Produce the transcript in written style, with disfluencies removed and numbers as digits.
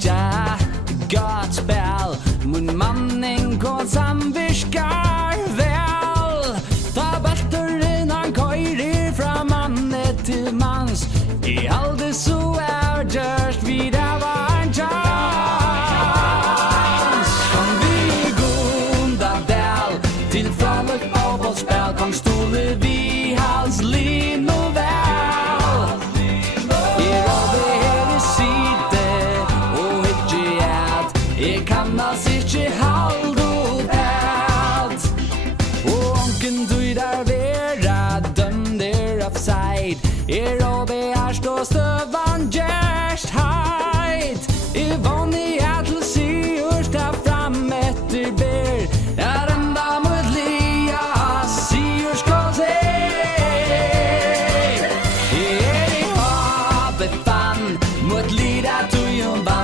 ja, gott spel, mun manning og samviskar vel. Ta balturin han køyrir fra manne til mans, I halde så just vid av en chans. Kom vi gunda del, til fralik fotballspel, kom stole vi hals lin og vel. Jeg kan altså ikke halde opp alt. Og onken du der vera dømder offside. Og det stå støvan gjerst heit. Vannig til sier ta fram etter ber. Enda mot lia sier skal se. I havet fann mot lida tog om vann.